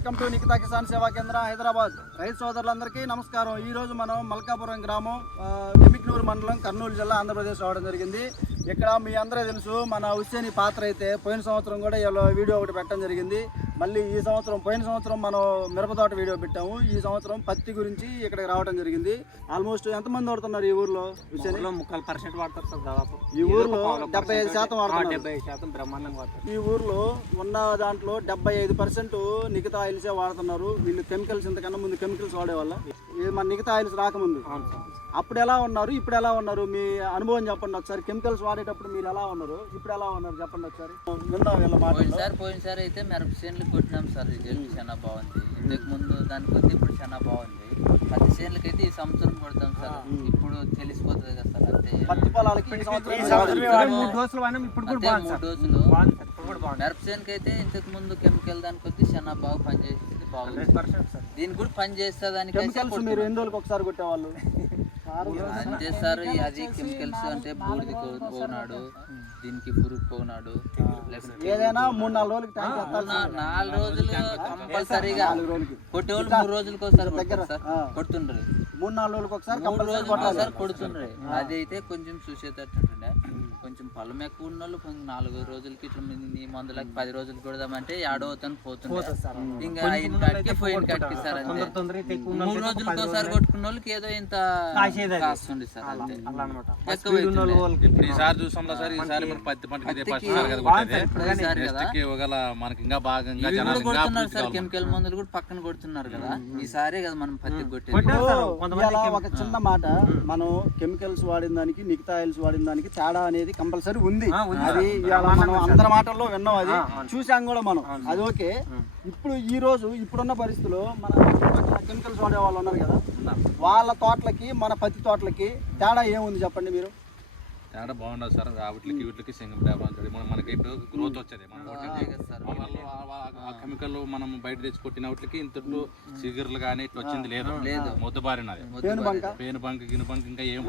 Welcome to Nikhita Kisan సేవా కేంద్ర హైదరాబాద్. రైతు సోదరులందరికీ నమస్కారం. ఈరోజు మనం మల్కాపురం గ్రామం ఆ, మండలం కర్నూలు జిల్లా ఆంధ్రప్రదేశ్ రావడం జరిగింది. ఇక్కడ మీ అందరూ తెలుసు మన హుస్సేని పాత్ర అయితే పోయిన సంవత్సరం కూడా ఇలా వీడియో ఒకటి పెట్టడం జరిగింది. మళ్ళీ ఈ సంవత్సరం పోయిన సంవత్సరం మనం మిరపతోట వీడియో పెట్టాము. ఈ సంవత్సరం పత్తి గురించి ఇక్కడికి రావడం జరిగింది. ఆల్మోస్ట్ ఎంతమంది వాడుతున్నారు ఈ ఊర్లో? ఊర్లో ముక్కలు పర్సెంట్ వాడతారు సార్ దాదాపు. ఈ ఊర్లో డెబ్బై ఐదు శాతం ఆ, వాడుతున్నారు. డెబ్బై ఐదు శాతం బ్రహ్మాండంగా వాడతారు. ఈ ఊర్లో ఉన్న దాంట్లో డెబ్బై ఐదు పర్సెంట్ నిగతా ఆయిల్సే వాడుతున్నారు. వీళ్ళు కెమికల్స్ ఇంతకన్నా ముందు కెమికల్స్ వాడేవాళ్ళ. ఇది మన నిగతా ఆయిల్స్ రాకముందు. అవును సార్. అప్పుడు ఎలా ఉన్నారు? ఇప్పుడు ఎలా ఉన్నారు? మీ అనుభవం చెప్పండి ఒకసారి. కెమికల్స్ వాడేటప్పుడు మీరు ఎలా ఉన్నారు? ఇప్పుడు ఎలా ఉన్నారు? చెప్పండి ఒకసారి. విందాం వీళ్ళ మాటలు. పోయినసారి పోయినసారి అయితే మిరప చేనులు కొట్టినాం సార్. రిజల్ట్ చాలా బాగుంది. ఇంతకు ముందు దానికి వస్తే ఇప్పుడు చాలా బాగుంది. పత్తి చేనులకి అయితే ఈ సంవత్సరం కొడతాం సార్. ఇప్పుడు తెలిసిపోతుంది కదా సార్. అంతే. పత్తి పొలాలకి మూడు డోసులు ఇప్పుడు కూడా మూడు సార్. డోసులు. సార్. మిరప చేనుకి అయితే ఇంతకు ముందు కెమికల్ దానికి వస్తే చాలా బాగా పనిచేసింది బాగుంది. సార్. దీనికి కూడా పని చేస్తా దానికి కెమికల్స్ మీరు ఎన్ని రోజులకు ఒకసారి కొట్టేవాళ్ళు? అంతే సార్ అది కెమికల్స్ అంటే బూడిది పోనాడు దీనికి పురుగు పోనాడు. లేకపోతే ఏదైనా మూడు నాలుగు రోజులకి నాలుగు రోజులు కంపల్సరీగా రోజులకి. కొట్టేవాళ్ళు మూడు రోజులకి ఒకసారి ఆ. కొడుతుండ్రు. మూడు నాలుగు రోజులకు ఒకసారి మూడు కంపల్సరీ రోజులు ఒకసారి కొడుతుండ్రు. అది అయితే కొంచెం చూసేటట్టుండే. కొంచెం పొలం ఎక్కువ ఉన్న వాళ్ళు కొంచెం నాలుగు రోజులకి ఇట్లా నీ మందులకి పది రోజులు కొడదామంటే ఏడో అవుతాను పోతుండే. ఇంకా అయిన కాటికి పోయిన కాటికి సార్ అంతే మూడు రోజులకి ఒకసారి కొట్టుకున్న వాళ్ళకి ఏదో ఇంత. కాస్తుంది సార్ అంతే. ఎక్కువ. ఇప్పుడు ఈసారి చూసాం సార్ ఈసారి మన పత్తి పంటకి మనకి ఇంకా బాగా కొడుతున్నారు సార్. కెమికల్ మందులు కూడా పక్కన కొడుతున్నారు కదా. ఈసారే కదా మనం పత్తి కొట్టేది. ఒక చిన్న మాట. మనం కెమికల్స్ వాడిన దానికి నిగతా ఆయిల్స్ వాడిన దానికి తేడా అనేది కంపల్సరీ ఉంది. అది మనం అందరి మాటల్లో విన్నాం అది. చూసాం కూడా మనం. అది ఓకే. ఇప్పుడు ఈ రోజు ఇప్పుడున్న పరిస్థితుల్లో మన కెమికల్స్ వాడే వాళ్ళు ఉన్నారు కదా. వాళ్ళ తోటలకి మన పత్తి తోటలకి తేడా ఏముంది చెప్పండి మీరు? తేడా బాగుండదు సార్. వాటికి వీటికి సింగం డెవలప్ మనం మనకి ఇప్పుడు గ్రోత్ వచ్చేది మనం సార్ ఆ కెమికల్ మనం బయట తెచ్చి కొట్టిన వాటికి ఇంతట్లో సిగర్లు కానీ ఇట్లా వచ్చింది లేదు. లేదు. మొద్దు బారినది పేను బంక? గిను బంక్ ఇంకా ఏం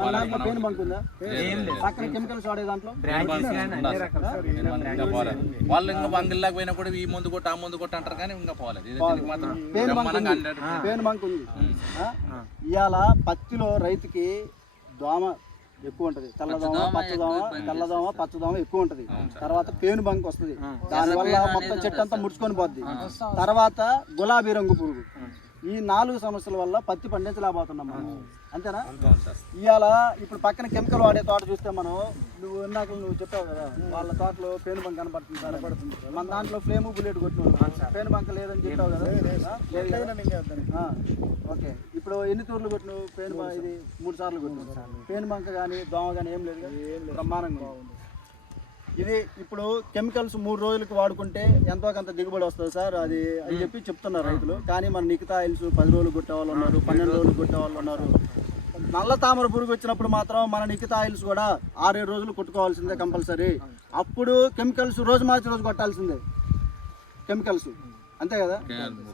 వాళ్ళు ఇంకా బంగిల్లాగా పోయినా కూడా ఈ ముందు కొట్టు ఆ ముందు కొట్టు అంటారు కానీ ఇంకా పోలేదు. దీనికి మాత్రం పేను బంక్ ఉంది? ఇవాళ పత్తిలో రైతుకి దోమ ఎక్కువ ఉంటది. తెల్లదోమ పచ్చదోమ తెల్లదోమ పచ్చదోమ ఎక్కువ ఉంటది. తర్వాత పేను బంక్ వస్తుంది. దానివల్ల మొత్తం చెట్టు అంతా ముడుచుకొని పోద్ది. తర్వాత గులాబీ రంగు పురుగు. ఈ నాలుగు సమస్యల వల్ల పత్తి పండించలేకపోతున్నాం మనం. అంతేనా? ఇవాళ ఇప్పుడు పక్కన కెమికల్ వాడే తోట చూస్తే మనం నువ్వు ఇందాక నువ్వు చెప్పావు కదా వాళ్ళ తోటలో పేను బంక్ కనపడుతుంది కనపడుతుంది మన దాంట్లో ఫ్లేమ్ బుల్లెట్ కొట్టిన పేను బంక్ లేదని చెప్పావు కదా. ఓకే. ఇప్పుడు ఎన్ని తూర్లు కొట్టినావు? పేను ఇది మూడు సార్లు కొట్టినావు. పేను బంక కానీ దోమ కానీ ఏం లేదు? బ్రహ్మాండంగా. ఇది ఇప్పుడు కెమికల్స్ మూడు రోజులకు వాడుకుంటే ఎంతో కొంత దిగుబడి వస్తుంది సార్. అది అని చెప్పి చెప్తున్నారు రైతులు. కానీ మన నిఖితా ఆయిల్స్ పది రోజులు కొట్టే వాళ్ళు ఉన్నారు పన్నెండు రోజులు కొట్టే వాళ్ళు ఉన్నారు నల్ల తామర పురుగు వచ్చినప్పుడు మాత్రం మన నిఖితా ఆయిల్స్ కూడా ఆరేడు రోజులు కొట్టుకోవాల్సిందే కంపల్సరీ. అప్పుడు కెమికల్స్ రోజు మార్చి రోజు కొట్టాల్సిందే. కెమికల్స్. అంతే కదా?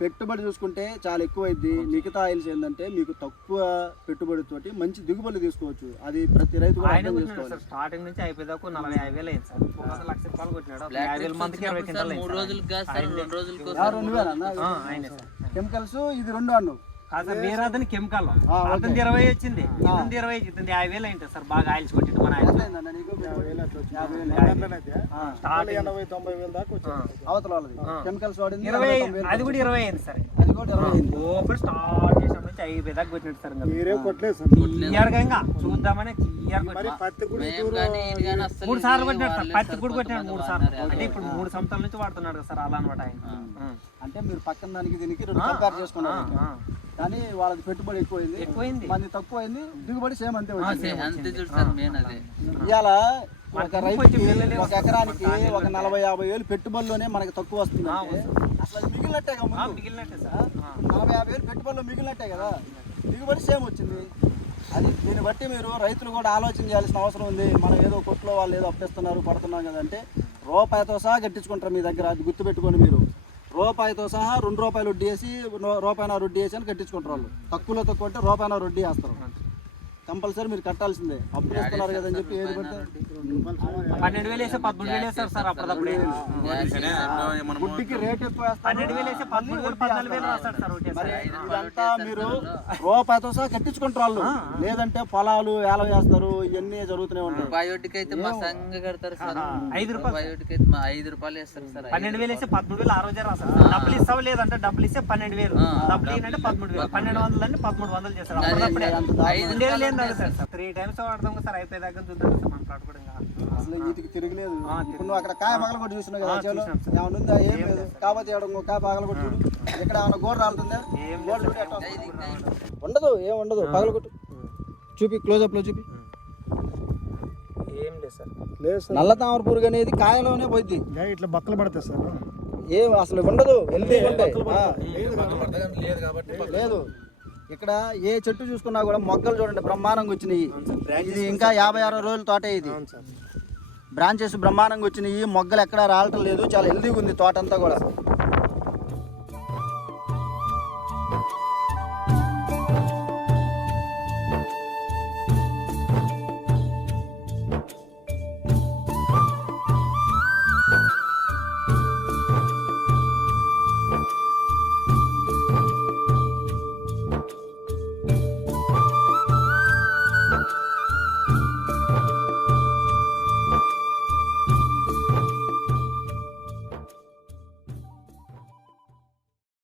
పెట్టుబడి చూసుకుంటే చాలా ఎక్కువ అయింది మిగతా ఆయిల్స్ ఏంటంటే మీకు తక్కువ పెట్టుబడితోటి మంచి దిగుబడి తీసుకోవచ్చు. అది ప్రతి రైతు స్టార్టింగ్ నుంచి అయిపోయేదాకా నలభై యాభై వేలు అయింది సార్. ఒక లక్ష రూపాయలు కొట్టినాడు. రెండు వేల కెమికల్స్ ఇది రెండు అన్ను కాదు సార్ వేరే అతని కెమికల్. అతని ఇరవై వచ్చింది. ఇతని ఇరవై ఇతని యాభై వేలు అయింది సార్ బాగా ఆయిల్స్ కొట్టింది మన నీకు? యాభై వేలు. స్టార్టింగ్ అవతల కెమికల్స్ వాడింది ఇరవై. అది కూడా ఇరవై అయింది సార్. అది కూడా ఇరవై అయింది. లోపల స్టార్ట్ చేసినప్పటి నుంచి ఐదు దాకా కొట్టినట్టు సార్ క్లియర్గా ఇంకా చూద్దామని క్లియర్ మేము కానీ ఈయన కానీ అస్సలు మూడు సార్లు కొట్టినాడు సార్. పత్తి సార్ కూడా కొట్టినాడు మూడు సార్లు. అంటే ఇప్పుడు మూడు సంవత్సరాల నుంచి వాడుతున్నాడు కదా సార్ అలా అనమాట ఆయన. అంటే మీరు పక్కన దానికి దీనికి రెండు కంపేర్ చేసుకున్నారు కానీ వాళ్ళది పెట్టుబడి ఎక్కువైంది. ఎక్కువైంది. మంది తక్కువ అయింది దిగుబడి సేమ్ అంతే ఇవాళ ఒక రైతుకి ఒక ఎకరానికి ఒక నలభై యాభై వేలు పెట్టుబడిలోనే మనకి తక్కువ వస్తుంది అసలు మిగిలినట్టే కదా. మిగిలినట్టే సార్. నలభై యాభై వేలు పెట్టుబడిలో మిగిలినట్టే కదా. దిగుబడి సేమ్ వచ్చింది. అది దీన్ని బట్టి మీరు రైతులు కూడా ఆలోచన చేయాల్సిన అవసరం ఉంది. మనం ఏదో కొట్లో వాళ్ళు ఏదో అప్పిస్తున్నారు పడుతున్నాం కదంటే రూపాయితో సహా కట్టించుకుంటారు మీ దగ్గర అది గుర్తుపెట్టుకోండి మీరు. రూపాయితో సహా రెండు రూపాయలు వడ్డీ వేసి నో- వడ్డీ వేసి అని కట్టించుకుంటారు వాళ్ళు. తక్కువలో తక్కువ అంటే రూపాయిన వడ్డీ వేస్తారు. కంపల్సరీ మీరు కట్టాల్సిందే. అప్పు చేస్తున్నారు కదా అని చెప్పి ఏది పడితే పన్నెండు వేలు వేస్తే పదమూడు వేలు వేస్తారు సార్ అప్పటికప్పుడే గుడ్డికి రేట్ ఎక్కువ వేస్తారు? పన్నెండు వేలు వేస్తే పదమూడు వేలు పద్నాలుగు వేలు సార్ మరి ఇదంతా మీరు రూపాయితో సహా కట్టించుకుంటారు వాళ్ళు. లేదంటే పొలాలు ఏలం చేస్తారు ఇవన్నీ జరుగుతూనే ఉంటాయి. బయోటిక్ అయితే మా సంఘ కడతారు సార్. ఐదు రూపాయలు. బయోటిక్ అయితే మా ఐదు రూపాయలు వేస్తారు సార్ పన్నెండు వేలు వేస్తే పదమూడు వేలు ఆ రోజే రాస్తారు డబ్బులు ఇస్తావు లేదంటే డబ్బులు ఇస్తే పన్నెండు వేలు. డబ్బులు ఏంటంటే పదమూడు వేలు. పన్నెండు వందలు అంటే పదమూడు వందలు చేస్తారు. ఐదు లేదు సార్. త్రీ టైమ్స్ వాడదాం సార్ అయిపోయేదాకా చూద్దాం సార్ మన ప్లాట్ అసలు వీటికి తిరగలేదు. ఇప్పుడు నువ్వు అక్కడ కాయ పగల కొట్టి చూస్తున్నావు కదా చేలో. ఏమైనా ఉందా? ఏం లేదు. కాబట్టి ఏడ కాయ పగల కొట్టి చూడు ఇక్కడ ఏమైనా గోడ రాలుతుందా? గోడ. ఉండదు ఏం ఉండదు. పగల కొట్టు చూపి క్లోజప్లో చూపి. ఏం లేదు సార్. లేదు నల్ల తామర పురుగు అనేది కాయలోనే పోయింది ఇట్లా బక్కలు పడతాయి సార్. ఏం అసలు ఉండదు. హెల్తీ ఉంటాయి. ఆ. లేదు కాబట్టి లేదు. ఇక్కడ ఏ చెట్టు చూసుకున్నా కూడా మొగ్గలు చూడండి బ్రహ్మాండంగా వచ్చినాయి. ఇది ఇంకా యాభై అరవై రోజుల తోటే ఇది. బ్రాంచెస్ బ్రహ్మాండంగా వచ్చినాయి. మొగ్గలు ఎక్కడా రావటం లేదు. చాలా హెల్తీగా ఉంది తోట అంతా కూడా.